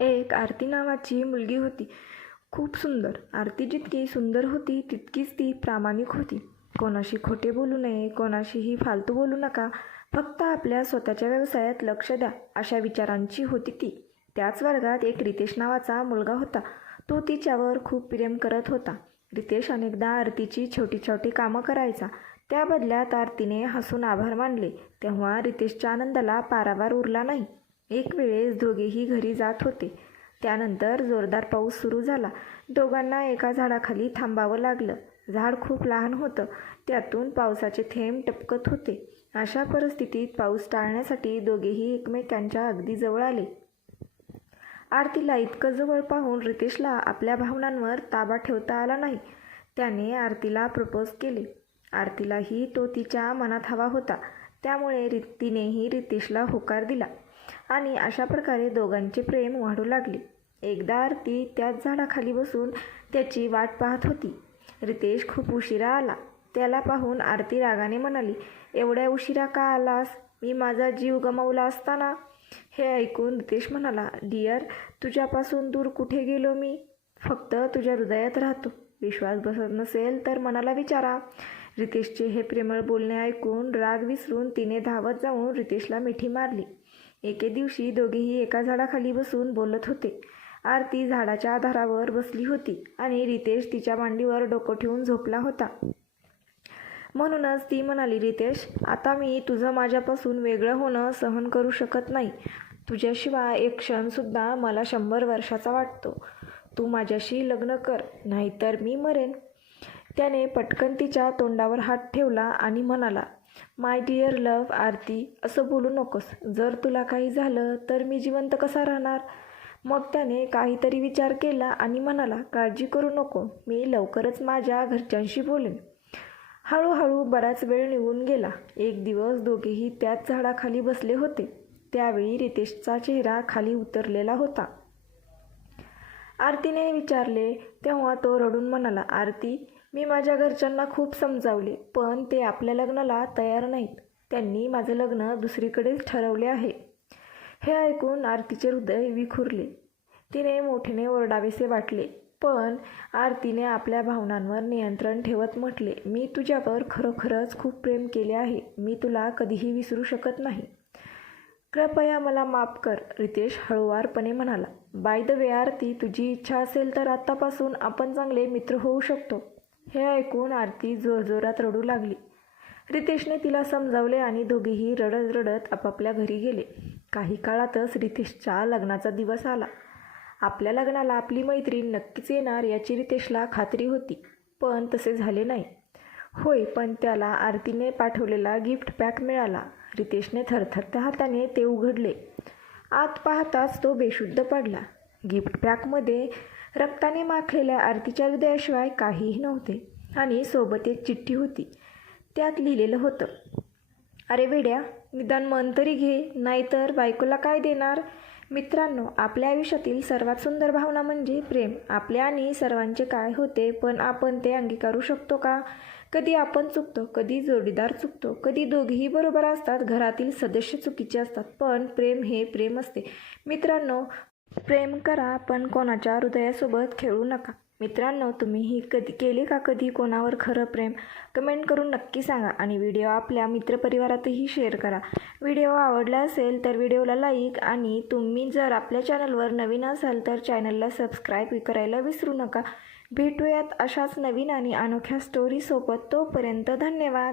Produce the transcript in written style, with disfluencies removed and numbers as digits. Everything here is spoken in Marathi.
एक आरती नावाची मुलगी होती. खूप सुंदर. आरती जितकी सुंदर होती तितकीच ती प्रामाणिक होती. कोणाशी खोटे बोलू नये, कोणाशीही फालतू बोलू नका, फक्त आपल्या स्वतःच्या व्यवसायात लक्ष द्या, अशा विचारांची होती ती. त्याच वर्गात एक रितेश नावाचा मुलगा होता. तो तिच्यावर खूप प्रेम करत होता. रितेश अनेकदा आरतीची छोटी छोटी कामं करायचा. त्या बदल्यात आरतीने हसून आभार मानले. तेव्हा रितेशच्या आनंदाला पारावार उरला नाही. एक वेळेस दोघेही घरी जात होते. त्यानंतर जोरदार पाऊस सुरू झाला. दोघांना एका झाडाखाली थांबावं लागलं. झाड खूप लहान होतं. त्यातून पावसाचे थेंब टपकत होते. अशा परिस्थितीत पाऊस टाळण्यासाठी दोघेही एकमेकांच्या अगदी जवळ आले. आरतीला इतकं जवळ पाहून रितेशला आपल्या भावनांवर ताबा ठेवता आला नाही. त्याने आरतीला प्रपोज केले. आरतीलाही तो तिच्या मनात हवा होता. त्यामुळे तिनेही रितेशला होकार दिला आणि अशा प्रकारे दोघांचे प्रेम वाढू लागले. एकदा आरती त्याच झाडाखाली बसून त्याची वाट पाहत होती. रितेश खूप उशिरा आला. त्याला पाहून आरती रागाने म्हणाली, "एवढ्या उशिरा का आलास? मी माझा जीव गमावला असताना." हे ऐकून रितेश म्हणाला, "डिअर, तुझ्यापासून दूर कुठे गेलो मी? फक्त तुझ्या हृदयात राहतो. विश्वास बसत नसेल तर मनाला विचारा." रितेशचे हे प्रेमळ बोलणे ऐकून राग विसरून तिने धावत जाऊन रितेशला मिठी मारली. एके दिवशी दोघेही एका झाडाखाली बसून बोलत होते. आरती झाडाच्या आधारावर बसली होती आणि रितेश तिच्या मांडीवर डोकं ठेवून झोपला होता. म्हणूनच ती म्हणाली, "रितेश, आता मी तुझं माझ्यापासून वेगळं होणं सहन करू शकत नाही. तुझ्याशिवाय एक क्षणसुद्धा मला 100 वर्षाचा वाटतो. तू माझ्याशी लग्न कर, नाहीतर मी मरेन." त्याने पटकन तिच्या तोंडावर हात ठेवला आणि म्हणाला, "माय डिअर लव्ह आरती, असं बोलू नकोस. जर तुला काही झालं तर मी जिवंत कसा राहणार?" मग त्याने काहीतरी विचार केला आणि म्हणाला, "काळजी करू नको. मी लवकरच माझ्या घरच्यांशी बोलेन." हळूहळू बराच वेळ निघून गेला. एक दिवस दोघेही त्याच झाडाखाली बसले होते. त्यावेळी रितेशचा चेहरा खाली उतरलेला होता. आरतीने विचारले तेव्हा तो रडून म्हणाला, "आरती, मी माझ्या घरच्यांना खूप समजावले, पण ते आपल्या लग्नाला तयार नाहीत. त्यांनी माझं लग्न दुसरीकडेच ठरवले आहे." हे ऐकून आरतीचे हृदय विखुरले. तिने मोठ्याने ओरडावेसे वाटले, पण आरतीने आपल्या भावनांवर नियंत्रण ठेवत म्हटले, "मी तुझ्यावर खरोखरच खूप प्रेम केले आहे. मी तुला कधीही विसरू शकत नाही. कृपया मला माफ कर." रितेश हळुवारपणे म्हणाला, "बाय द वे आरती, तुझी इच्छा असेल तर आत्तापासून आपण चांगले मित्र होऊ शकतो." हे ऐकून आरती जोरजोरात रडू लागली. रितेशने तिला समजावले आणि दोघेही रडत रडत आपापल्या घरी गेले. काही काळातच रितेशच्या लग्नाचा दिवस आला. आपल्या लग्नाला आपली मैत्रीण नक्कीच येणार याची रितेशला खात्री होती, पण तसे झाले नाही. होय, पण त्याला आरतीने पाठवलेला गिफ्ट पॅक मिळाला. रितेशने थरथरत्या हाताने ते उघडले. आत पाहताच तो बेशुद्ध पडला. गिफ्ट पॅकमध्ये रक्ताने माखलेल्या आरतीच्या हृदयाशिवाय काहीही नव्हते आणि सोबत एक चिठ्ठी होती. त्यात लिहिलेलं होतं, "अरे वेड्या, निदान मन तरी घे, नाहीतर बायकोला काय देणार?" मित्रांनो, आपल्या आयुष्यातील सर्वात सुंदर भावना म्हणजे प्रेम. आपल्या आणि सर्वांचे काय होते, पण आपण ते अंगीकारू शकतो का? कधी आपण चुकतो, कधी जोडीदार चुकतो, कधी दोघेही बरोबर असतात, घरातील सदस्य चुकीचे असतात, पण प्रेम हे प्रेम असते. मित्रांनो, प्रेम करा, पण कोणाच्या हृदयासोबत खेळू नका. मित्रांनो, तुम्हीही केले का कधी कोणावर खरं प्रेम? कमेंट करून नक्की सांगा आणि व्हिडिओ आपल्या मित्रपरिवारातही शेअर करा. व्हिडिओ आवडला असेल तर व्हिडिओला लाईक आणि तुम्ही जर आपल्या चॅनलवर नवीन असाल तर चॅनलला सबस्क्राईब करायला विसरू नका. भेटूयात अशाच नवीन आणि अनोख्या स्टोरीसोबत. तोपर्यंत धन्यवाद.